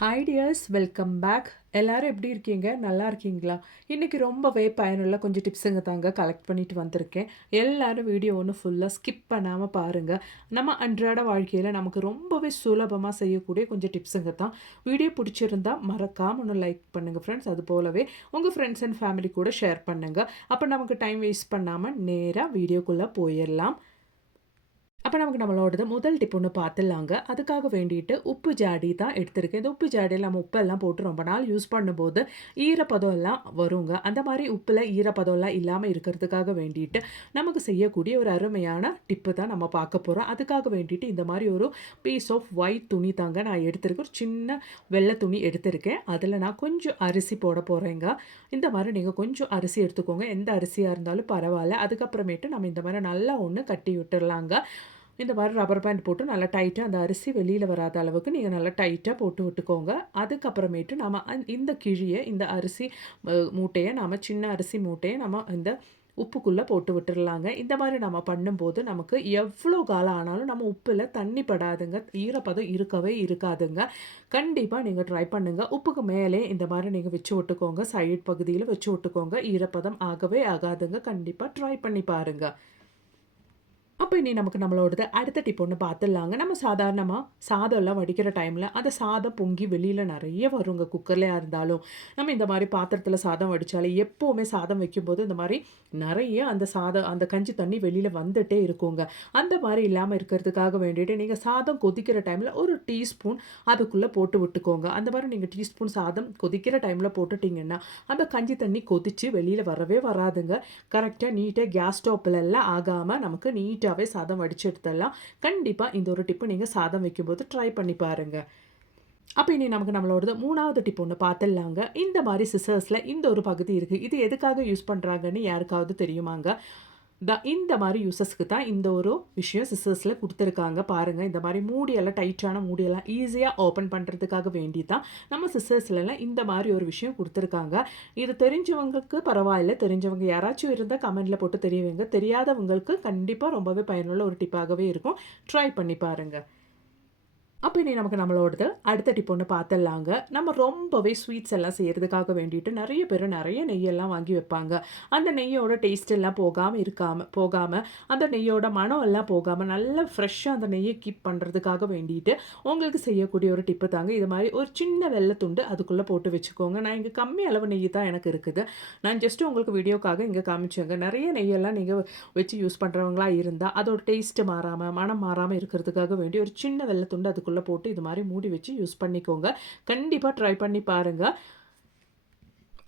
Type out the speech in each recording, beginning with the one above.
Hi tears, welcome back. எல்லாரும் எப்படி இருக்கீங்க? நல்லா இருக்கீங்களா? இன்றைக்கி ரொம்பவே பயனுள்ள கொஞ்சம் டிப்ஸுங்க தாங்க கலெக்ட் பண்ணிட்டு வந்திருக்கேன். எல்லாரும் வீடியோ ஒன்று ஃபுல்லாக ஸ்கிப் பண்ணாமல் பாருங்கள். நம்ம அன்றாட வாழ்க்கையில் நமக்கு ரொம்பவே சுலபமாக செய்யக்கூடிய கொஞ்சம் டிப்ஸுங்க தான். வீடியோ பிடிச்சிருந்தா மறக்காமல் ஒன்று லைக் பண்ணுங்கள் ஃப்ரெண்ட்ஸ். அது போலவே உங்கள் ஃப்ரெண்ட்ஸ் அண்ட் ஃபேமிலி கூட ஷேர் பண்ணுங்கள். அப்போ நமக்கு டைம் வேஸ்ட் பண்ணாமல் நேராக வீடியோக்குள்ளே போயிடலாம். அப்போ நமக்கு நம்மளோடது முதல் டிப் ஒன்று பார்த்துடலாங்க. அதுக்காக வேண்டிட்டு உப்பு ஜாடி தான் எடுத்திருக்கேன். இந்த உப்பு ஜாடியில் நம்ம உப்பெல்லாம் போட்டு ரொம்ப நாள் யூஸ் பண்ணும்போது ஈரப்பதம் எல்லாம் வருங்க. அந்த மாதிரி உப்பில் ஈரப்பதம்லாம் இல்லாமல் இருக்கிறதுக்காக வேண்டிட்டு நமக்கு செய்யக்கூடிய ஒரு அருமையான டிப்பு தான் நம்ம பார்க்க போகிறோம். அதுக்காக வேண்டிட்டு இந்த மாதிரி ஒரு பீஸ் ஆஃப் ஒயிட் துணி தாங்க நான் எடுத்திருக்கேன். ஒரு சின்ன வெள்ளை துணி எடுத்திருக்கேன். அதில் நான் கொஞ்சம் அரிசி போட போகிறேங்க. இந்த மாதிரி நீங்கள் கொஞ்சம் அரிசி எடுத்துக்கோங்க. எந்த அரிசியாக இருந்தாலும் பரவாயில்ல. அதுக்கப்புறமேட்டு நம்ம இந்த மாதிரி நல்லா ஒன்று கட்டி விட்டுடலாங்க. இந்த மாதிரி ரப்பர் பேண்ட் போட்டு நல்லா டைட்டாக அந்த அரிசி வெளியில் வராத அளவுக்கு நீங்கள் நல்லா டைட்டாக போட்டு விட்டுக்கோங்க. அதுக்கப்புறமேட்டு நம்ம இந்த கிழியை இந்த அரிசி மூட்டையை சின்ன அரிசி மூட்டையை நம்ம இந்த உப்புக்குள்ளே போட்டு விட்டுடலாங்க. இந்த மாதிரி நம்ம பண்ணும்போது நமக்கு எவ்வளோ காலம் ஆனாலும் நம்ம உப்பில் தண்ணி படாதுங்க, ஈரப்பதம் இருக்கவே இருக்காதுங்க. கண்டிப்பாக நீங்கள் ட்ரை பண்ணுங்கள். உப்புக்கு மேலே இந்த மாதிரி நீங்கள் வச்சு விட்டுக்கோங்க. சைட் பகுதியில் வச்சு விட்டுக்கோங்க. ஈரப்பதம் ஆகவே ஆகாதுங்க. கண்டிப்பாக ட்ரை பண்ணி பாருங்கள். அப்போ இனி நமக்கு நம்மளோடது அடுத்த டிப் ஒன்று பார்த்துடலாங்க. நம்ம சாதாரணமாக சாதம்லாம் வடிக்கிற டைமில் அந்த சாதம் பொங்கி வெளியில் நிறைய வருங்க. குக்கர்லையாக இருந்தாலும் நம்ம இந்த மாதிரி பாத்திரத்தில் சாதம் வடித்தாலே எப்போவுமே சாதம் வைக்கும்போது இந்த மாதிரி நிறைய அந்த கஞ்சி தண்ணி வெளியில் வந்துகிட்டே இருக்குங்க. அந்த மாதிரி இல்லாமல் இருக்கிறதுக்காக வேண்டிட்டு நீங்கள் சாதம் கொதிக்கிற டைமில் ஒரு டீஸ்பூன் அதுக்குள்ளே போட்டு விட்டுக்கோங்க. அந்த மாதிரி நீங்கள் டீஸ்பூன் சாதம் கொதிக்கிற டைமில் போட்டுட்டிங்கன்னா அந்த கஞ்சி தண்ணி கொதித்து வெளியில் வரவே வராதுங்க. கரெக்டாக நீட்டாக கேஸ் ஸ்டவ்ல எல்லாம் ஆகாமல் நமக்கு நீட்டாக சாதம் வடிச்சு எடுத்துடலாம். கண்டிப்பாக இந்த ஒரு டிப்பு நீங்கள் சாதம் வைக்கும்போது ட்ரை பண்ணி பாருங்கள். அப்போ இனி நமக்கு நம்மளோடது மூணாவது டிப் ஒன்று பார்த்துடலாங்க. இந்த மாதிரி சிசர்ஸில் இந்த ஒரு பகுதி இருக்குது. இது எதுக்காக யூஸ் பண்ணுறாங்கன்னு யாருக்காவது தெரியுமாங்க? இந்த மாதிரி யூசஸ்க்கு தான் இந்த ஒரு விஷயம் சிசர்ஸில் கொடுத்துருக்காங்க. பாருங்கள், இந்த மாதிரி மூடியெல்லாம் டைட்டான மூடியெல்லாம் ஈஸியாக ஓப்பன் பண்ணுறதுக்காக வேண்டி தான் நம்ம சிசர்ஸ்லாம் இந்த மாதிரி ஒரு விஷயம் கொடுத்துருக்காங்க. இது தெரிஞ்சவங்களுக்கு பரவாயில்ல, தெரிஞ்சவங்க யாராச்சும் இருந்தால் கமெண்டில் போட்டு தெரியவங்க. தெரியாதவங்களுக்கு கண்டிப்பாக ரொம்பவே பயனுள்ள ஒரு டிப்பாகவே இருக்கும். ட்ரை பண்ணி பாருங்கள். அப்போ இனி நமக்கு நம்மளோடது அடுத்த டிப் ஒன்று பார்த்துடலாங்க. நம்ம ரொம்பவே ஸ்வீட்ஸ் எல்லாம் செய்கிறதுக்காக வேண்டிட்டு நிறைய பேர் நிறைய நெய்யெல்லாம் வாங்கி வைப்பாங்க. அந்த நெய்யோட டேஸ்ட் எல்லாம் போகாமல் அந்த நெய்யோட மனம் எல்லாம் போகாமல் நல்லா ஃப்ரெஷ்ஷாக அந்த நெய்யை கீப் பண்ணுறதுக்காக வேண்டிட்டு உங்களுக்கு செய்யக்கூடிய ஒரு டிப்பு தாங்க. இது மாதிரி ஒரு சின்ன வெள்ளைத்துண்டு அதுக்குள்ளே போட்டு வச்சுக்கோங்க. நான் இங்கே கம்மி அளவு நெய் தான் எனக்கு இருக்குது. நான் ஜஸ்ட்டு உங்களுக்கு வீடியோக்காக இங்கே காமிச்சேங்க. நிறைய நெய்யெல்லாம் நீங்கள் வச்சு யூஸ் பண்ணுறவங்களா இருந்தால் அதோட டேஸ்ட்டு மாறாமல் மனம் மாறாமல் இருக்கிறதுக்காக வேண்டி ஒரு சின்ன வெள்ளைத்துண்டு அதுக்குள்ளே போட்டு இது மாதிரி மூடி வச்சு யூஸ் பண்ணிக்கோங்க. கண்டிப்பாக ட்ரை பண்ணி பாருங்கள்.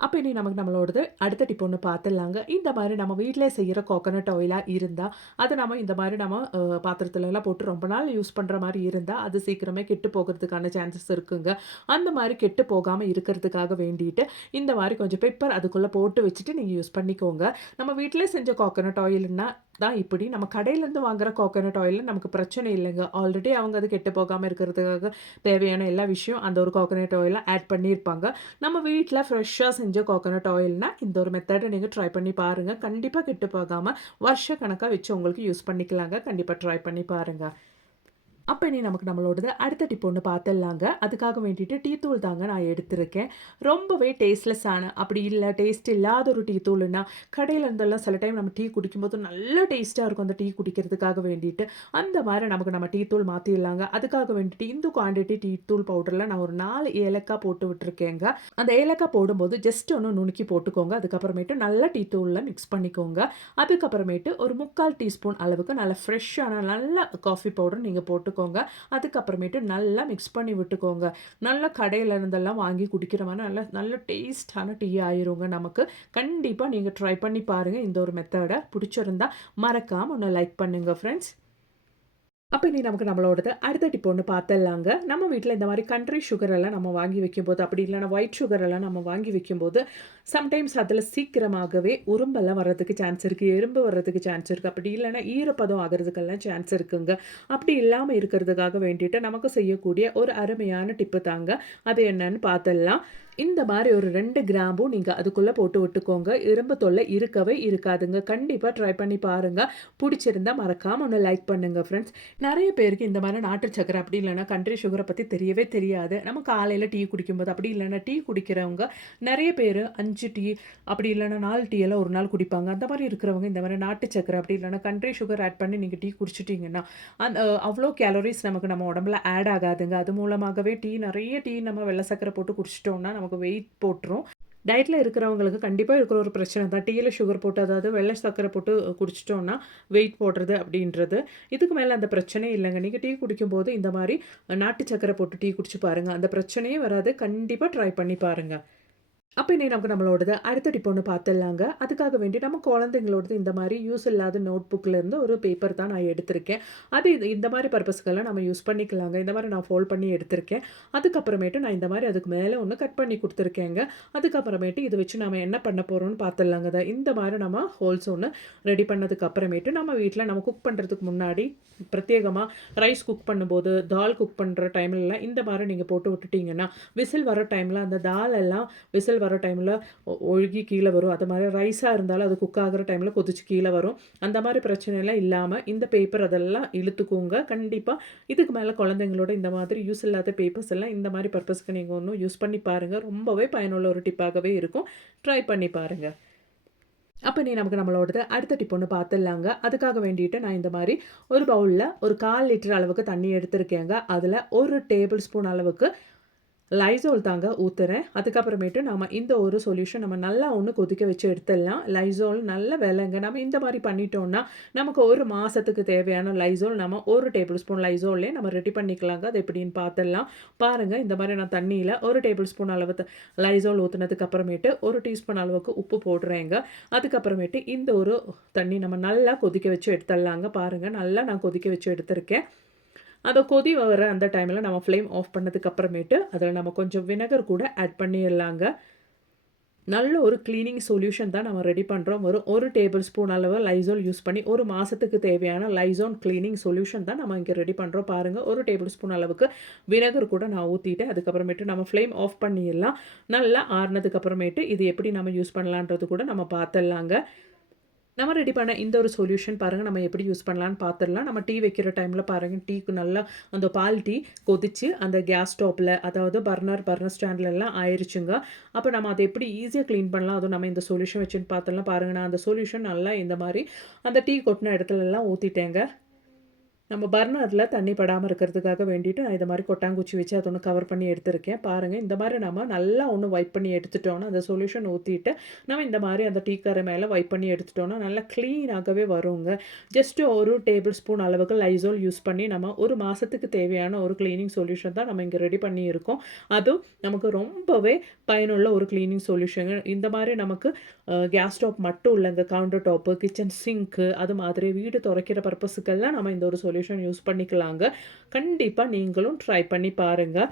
அப்போ இனி நமக்கு நம்மளோடது அடுத்த டிப் ஒன்று பார்த்துடலாங்க. இந்த மாதிரி நம்ம வீட்டிலே செய்கிற கோகனட் ஆயிலாக இருந்தால் அதை நம்ம இந்த மாதிரி நம்ம பாத்திரத்துலலாம் போட்டு ரொம்ப நாள் யூஸ் பண்ணுற மாதிரி இருந்தால் அது சீக்கிரமே கெட்டு போகிறதுக்கான சான்சஸ் இருக்குங்க. அந்த மாதிரி கெட்டு போகாமல் இருக்கிறதுக்காக வேண்டிட்டு இந்த மாதிரி கொஞ்சம் பெப்பர் அதுக்குள்ளே போட்டு வச்சுட்டு நீங்கள் யூஸ் பண்ணிக்கோங்க. நம்ம வீட்டிலே செஞ்ச கோகனட் ஆயில்னா தான் இப்படி. நம்ம கடையிலேருந்து வாங்குகிற கோகனட் ஆயில் நமக்கு பிரச்சனை இல்லைங்க. ஆல்ரெடி அவங்க அது கெட்டு போகாமல் இருக்கிறதுக்காக தேவையான எல்லா விஷயம் அந்த ஒரு கோகனட் ஆயிலில் ஆட் பண்ணியிருப்பாங்க. நம்ம வீட்டில் ஃப்ரெஷ்ஷாக செஞ்ச கோகனட் ஆயில்னா இந்த ஒரு மெத்தடை நீங்கள் ட்ரை பண்ணி பாருங்கள். கண்டிப்பாக கெட்டு போகாமல் வருஷ கணக்காக வச்சு உங்களுக்கு யூஸ் பண்ணிக்கலாங்க. கண்டிப்பாக ட்ரை பண்ணி பாருங்கள். அப்போ இனி நமக்கு நம்மளோடது அடுத்த டிப் ஒன்று பார்த்துடலாங்க. அதுக்காக வேண்டிட்டு டீ தூள் தாங்க நான் எடுத்திருக்கேன். ரொம்பவே டேஸ்ட்லெஸ்ஸான அப்படி இல்லை டேஸ்ட் இல்லாத ஒரு டீ தூள்னா கடையில் இருந்தெல்லாம் சில டைம் நம்ம டீ குடிக்கும்போது நல்ல டேஸ்ட்டாக இருக்கும் அந்த டீ குடிக்கிறதுக்காக வேண்டிட்டு. அந்த மாதிரி நம்ம டீ தூள் மாற்றிடலாங்க. அதுக்காக வேண்டிட்டு இந்த குவான்டிட்டி டீ தூள் பவுடரில் நான் ஒரு 4 ஏலக்காய் போட்டு விட்டுருக்கேங்க. அந்த ஏலக்காய் போடும்போது ஜஸ்ட் ஒன்று நுணுக்கி போட்டுக்கோங்க. அதுக்கப்புறமேட்டு நல்லா டீ தூளில் மிக்ஸ் பண்ணிக்கோங்க. அதுக்கப்புறமேட்டு ஒரு 3/4 டீஸ்பூன் அளவுக்கு நல்ல ஃப்ரெஷ்ஷான நல்ல காஃபி பவுடர் நீங்கள் போட்டுக்கோங்க. அதுக்கப்புறமேட்டு நல்லா மிக்ஸ் பண்ணி விட்டுக்கோங்க. நல்லா கடையில இருந்தெல்லாம் வாங்கி குடிக்கிற மாதிரி நல்ல நல்ல டேஸ்டான டீ ஆயிருங்க நமக்கு. கண்டிப்பாக நீங்கள் ட்ரை பண்ணி பாருங்கள். இந்த ஒரு மெத்தடை பிடிச்சிருந்தா மறக்காமல் ஒன்று லைக் பண்ணுங்கள் ஃப்ரெண்ட்ஸ். அப்போ இனி நமக்கு நம்மளோடது அடுத்த டிப் ஒன்று பார்த்துடலாங்க. நம்ம வீட்டில் இந்த மாதிரி கண்ட்ரி சுகர் எல்லாம் நம்ம வாங்கி வைக்கும்போது அப்படி இல்லைனா ஒயிட் சுகர் எல்லாம் நம்ம வாங்கி வைக்கும்போது சம்டைம்ஸ் அதில் சீக்கிரமாகவே உறும்பெல்லாம் வர்றதுக்கு சான்ஸ் இருக்குது, எறும்பு வர்றதுக்கு சான்ஸ் இருக்குது. அப்படி இல்லைனா ஈரப்பதம் ஆகிறதுக்கெல்லாம் சான்ஸ் இருக்குங்க. அப்படி இல்லாமல் இருக்கிறதுக்காக வேண்டிட்டு நமக்கு செய்யக்கூடிய ஒரு அருமையான டிப்பு தாங்க. அது என்னன்னு பார்த்துடலாம். இந்த மாரி ஒரு 2 கிராம்பும் நீங்க அதுக்குள்ள போட்டு விட்டுக்கோங்க. இரும்பு தொல்லை இருக்கவே இருக்காதுங்க. கண்டிப்பா ட்ரை பண்ணி பாருங்க. புடிச்சிருந்தா மறக்காம ஒண்ணு லைக் பண்ணுங்க ஃப்ரெண்ட்ஸ். நெறைய பேருக்கு இந்த மாரி நாட்டு சர்க்கரை அப்படி இல்லன்னா கண்ட்ரி சுகர பத்தி தெரியவே தெரியாது. நம்ம காலையில டீ குடிக்கும்போது அப்படி இல்லன்னா டீ குடிக்கிறவங்க நெறைய பேரு 5 டீ அப்படி இல்லன்னா 4 டீ எல்லாம் ஒரு நாள் குடிப்பாங்க. அந்த மாரி இருக்கிறவங்க இந்த மாரி நாட்டு சர்க்கரை அப்படி இல்லன்னா கண்ட்ரி சுகர் ஆட் பண்ணி நீங்க டீ குடிச்சிட்டீங்கன்னா, அந்த அவ்ளோ கேலோரிஸ் நமக்கு நம்ம உடம்புல ஆட் ஆகாதுங்க. அது மூலமாகவே நெறைய டீ நம்ம வெள்ள சர்க்கரை போட்டு குடிச்சிட்டோம்னா நமக்கு வெயிட் போட்டுரும். டயட்ல இருக்கிறவங்களுக்கு கண்டிப்பா இருக்கிற ஒரு பிரச்சனை தான். டீயில சுகர் போட்டு அதாவது வெள்ள சர்க்கரை போட்டு குடிச்சிட்டோம்னா, வெயிட் போடுறது அப்படின்றது. இதுக்கு மேல அந்த பிரச்சனையே இல்லங்க. நீங்க டீ குடிக்கும்போது இந்த மாரி நாட்டு சர்க்கரை போட்டு டீ குடிச்சு பாருங்க. அந்த பிரச்சனையே வராது. கண்டிப்பா ட்ரை பண்ணி பாருங்க. அப்ப இன்னைக்கு நமக்கு நம்மளோடது அடுத்த டிப் ஒண்ணு பார்த்துடலாங்க. அதுக்காக வேண்டி நம்ம குழந்தைங்களோடது இந்த மாரி யூஸ் இல்லாத நோட் புக்ல இருந்து ஒரு பேப்பர் தான் நான் எடுத்திருக்கேன். அது இந்த மாரி பர்ப்பஸ்க்கெல்லாம் நம்ம யூஸ் பண்ணிக்கலாங்க. இந்த மாரி நான் ஃபோல்ட் பண்ணி எடுத்திருக்கேன். அதுக்கப்புறமேட்டு நான் இந்த மாரி அதுக்கு மேல ஒண்ணு கட் பண்ணி குடுத்துருக்கேங்க. அதுக்கப்புறமேட்டு இத வச்சு நாம என்ன பண்ண போறோம்னு பார்த்துடலாங்க. இந்த மாரி நம்ம ஹோல்ஸ் ஒண்ணு ரெடி பண்ணதுக்கு அப்புறமேட்டு நம்ம வீட்ல நம்ம குக் பண்றதுக்கு முன்னாடி பிரத்யேகமா ரைஸ் குக் பண்ணும்போது, தால் குக் பண்ற டைம்லலாம் இந்த மாரி நீங்க போட்டு விட்டுட்டீங்கன்னா, விசில் வர டைம்ல அந்த தால் எல்லாம் விசில் வர டைம்ல ஒழுகி கீழ வரும். அது மாரி ரைஸா இருந்தாலும் அது குக் ஆகுற டைம்ல கொதிச்சு கீழ வரும். அந்த மாரி பிரச்சனைலாம் இல்லாம இந்த பேப்பர் அதெல்லாம் இழுத்துக்குங்க. கண்டிப்பா இதுக்கு மேல குழந்தைங்களோட இந்த மாதிரி யூஸ் இல்லாத பேப்பர்ஸ் எல்லாம் இந்த மாரி பர்ப்பஸ்க்கு நீங்க ஒண்ணும் யூஸ் பண்ணி பாருங்க. ரொம்பவே பயனுள்ள ஒரு டிப்பாகவே இருக்கும். ட்ரை பண்ணி பாருங்க. அப்ப நமக்கு நம்மளோடது அடுத்த டிப் ஒண்ணு பார்த்துடலாங்க. அதுக்காக வேண்டிட்டு நான் இந்த மாரி ஒரு பவுல்ல ஒரு 1/4 லிட்டர் அளவுக்கு தண்ணி எடுத்திருக்கேங்க. அதுல 1 டேபிள் ஸ்பூன் அளவுக்கு லைசோல் தாங்க ஊத்துறேன். அதுக்கப்புறமேட்டு நாம இந்த ஒரு சொல்யூஷன் நம்ம நல்லா ஒண்ணு கொதிக்க வச்சு எடுத்துடலாம். லைசோல் நல்ல விலைங்க. நம்ம இந்த மாரி பண்ணிட்டோம்னா, நமக்கு 1 மாசத்துக்கு தேவையான லைசோல் நம்ம 1 டேபிள் ஸ்பூன் லைசோல்லே நம்ம ரெடி பண்ணிக்கலாங்க. அது எப்படின்னு பார்த்துடலாம். பாருங்க இந்த மாரி நான் தண்ணீல 1 டேபிள் ஸ்பூன் அளவு லைசோல் ஊத்துனதுக்கு அப்புறமேட்டு 1 டீஸ்பூன் அளவுக்கு உப்பு போடுறேங்க. அதுக்கப்புறமேட்டு இந்த ஒரு தண்ணி நம்ம நல்லா கொதிக்க வச்சு எடுத்துடலாங்க. பாருங்க நல்லா நான் கொதிக்க வச்சு எடுத்திருக்கேன். அந்த கொதி வர அந்த டைம்ல நம்ம ஃப்ளேம் ஆஃப் பண்ணதுக்கு அப்புறமேட்டு அதில நம்ம கொஞ்சம் வினெகர் கூட ஆட் பண்ணிறலாங்க. நல்ல ஒரு கிளீனிங் சொல்யூஷன் தான் நம்ம ரெடி பண்றோம். ஒரு 1 டேபிள் ஸ்பூன் அளவு லைசோல் யூஸ் பண்ணி 1 மாசத்துக்கு தேவையான லைசோல் கிளீனிங் சொல்யூஷன் தான் நம்ம இங்க ரெடி பண்றோம். பாருங்க 1 டேபிள் ஸ்பூன் அளவுக்கு வினெகர் கூட நான் ஊத்திட்டேன். அதுக்கப்புறமேட்டு நம்ம ஃப்ளேம் ஆஃப் பண்ணிறலாம். நல்லா ஆறுனதுக்கு அப்புறமேட்டு இது எப்படி நம்ம யூஸ் பண்ணலான்றது கூட நம்ம பார்த்துடலாங்க. நம்ம ரெடி பண்ண இந்த ஒரு சொல்யூஷன் பாருங்க நம்ம எப்படி யூஸ் பண்ணலான்னு பார்த்துடலாம். நம்ம டீ வைக்கிற டைம்ல பாருங்க டீக்கு நல்லா அந்த பால் டீ கொதிச்சு அந்த கேஸ் ஸ்டவ்ல அதாவது பர்னர் ஸ்டாண்ட்லலாம் ஆயிருச்சுங்க. அப்ப நம்ம அத எப்படி ஈஸியா கிளீன் பண்ணலாம். அதுவும் நம்ம இந்த சொல்யூஷன் வச்சுன்னு பார்த்தோம்னா பாருங்க நான் அந்த சொல்யூஷன் நல்லா இந்த மாரி அந்த டீ கொட்டுன இடத்துலலாம் ஊத்திட்டேங்க. நம்ம பர்னர்ல தண்ணி படாம இருக்கிறதுக்காக வேண்டிட்டு, நான் இத மாரி கொட்டாங்குச்சி வச்சு அத ஒண்ணு கவர் பண்ணி எடுத்திருக்கேன். பாருங்க, இந்த மாரி நம்ம நல்லா ஒண்ணு வைப் பண்ணி எடுத்துட்டோம்னா, அந்த சொல்யூஷன் ஊத்திட்டு, நம்ம இந்த மாரி அந்த டீ கரை மேல வைப் பண்ணி எடுத்துட்டோம்னா, நல்லா கிளீனாகவே வருங்க. ஜஸ்ட் 1 டேபிள் ஸ்பூன் அளவுக்கு லைசோல் யூஸ் பண்ணி, நம்ம 1 மாசத்துக்கு தேவையான ஒரு கிளீனிங் சொல்யூஷன் தான் நம்ம இங்க ரெடி பண்ணியிருக்கோம். அதுவும் நமக்கு ரொம்பவே பயனுள்ள ஒரு கிளீனிங் சொல்யூஷன். இந்த மாரி நமக்கு கேஸ் ஸ்டவ் மட்டும் இல்லங்க, கவுண்டர் டாப்பு, கிச்சன் சிங்க்கு அது மாதிரி வீடு துடைக்கிற பர்ப்பஸுக்கெல்லாம் நம்ம இந்த ஒரு சொல்யூஷன் யூஸ் பண்ணிக்கலாங்க. கண்டிப்பா நீங்களும் ட்ரை பண்ணி பாருங்க.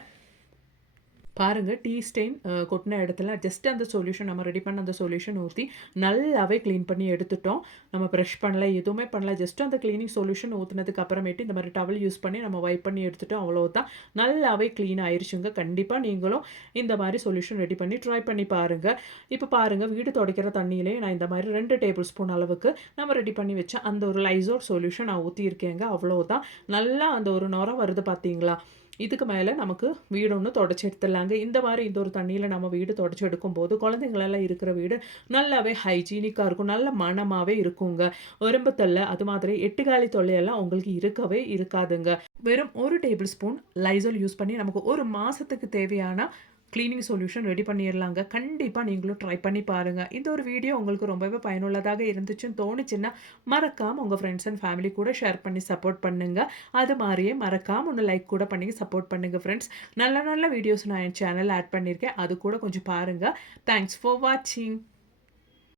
பாருங்க டீ ஸ்டெயின் கொட்டின இடத்துல ஜஸ்ட் அந்த சொல்யூஷன் நம்ம ரெடி பண்ண அந்த சொல்யூஷன் ஊத்தி நல்லாவே கிளீன் பண்ணி எடுத்துட்டோம். நம்ம பிரஷ் பண்ணல, எதுவுமே பண்ணல. ஜஸ்ட் அந்த கிளீனிங் சொல்யூஷன் ஊத்துனதுக்கு அப்புறமேட்டு இந்த மாரி டவல் யூஸ் பண்ணி நம்ம வைப் பண்ணி எடுத்துட்டோம். அவ்வளவுதான். நல்லாவே கிளீன் ஆயிருச்சுங்க. கண்டிப்பா நீங்களும் இந்த மாரி சொல்யூஷன் ரெடி பண்ணி ட்ரை பண்ணி பாருங்க. இப்ப பாருங்க வீடு துடைக்கிற தண்ணியிலே நான் இந்த மாரி 2 டேபிள் ஸ்பூன் அளவுக்கு நம்ம ரெடி பண்ணி வச்ச அந்த ஒரு லைசோல் சொல்யூஷன் நான் ஊத்தியிருக்கேங்க. அவ்வளவுதான். நல்லா அந்த ஒரு நொரை வருது பார்த்தீங்களா? இதுக்கு மேல நமக்கு வீடு ஒண்ணு தொடச்சு எடுத்துடலாங்க. இந்த மாரி இந்த ஒரு தண்ணீல நம்ம வீடு தொடச்சு எடுக்கும்போது, குழந்தைங்களலாம் இருக்கிற வீடு நல்லாவே ஹைஜீனிக்கா இருக்கும். நல்ல மணமாவே இருக்குங்க. எறும்பு தொல்ல, அது மாதிரி எட்டுக்காலி தொல்லையெல்லாம் உங்களுக்கு இருக்கவே இருக்காதுங்க. வெறும் 1 டேபிள் ஸ்பூன் லைசோல் யூஸ் பண்ணி நமக்கு 1 மாசத்துக்கு தேவையான கிளீனிங் சொல்யூஷன் ரெடி பண்ணிறலாங்க. கண்டிப்பா நீங்களும் ட்ரை பண்ணி பாருங்க. இந்த ஒரு வீடியோ உங்களுக்கு ரொம்பவே பயனுள்ளதாக இருந்துச்சுன்னு தோணுச்சுன்னா, மறக்காம உங்க ஃப்ரெண்ட்ஸ் அண்ட் ஃபேமிலி கூட ஷேர் பண்ணி சப்போர்ட் பண்ணுங்க. அது மாரியே மறக்காம ஒண்ணு லைக் கூட பண்ணி சப்போர்ட் பண்ணுங்க ஃப்ரெண்ட்ஸ். நல்ல நல்ல வீடியோஸ் நான் என் சேனல்ல ஆட் பண்ணியிருக்கேன். அது கூட கொஞ்சம் பாருங்க. தேங்க்ஸ் ஃபார் வாட்சிங்.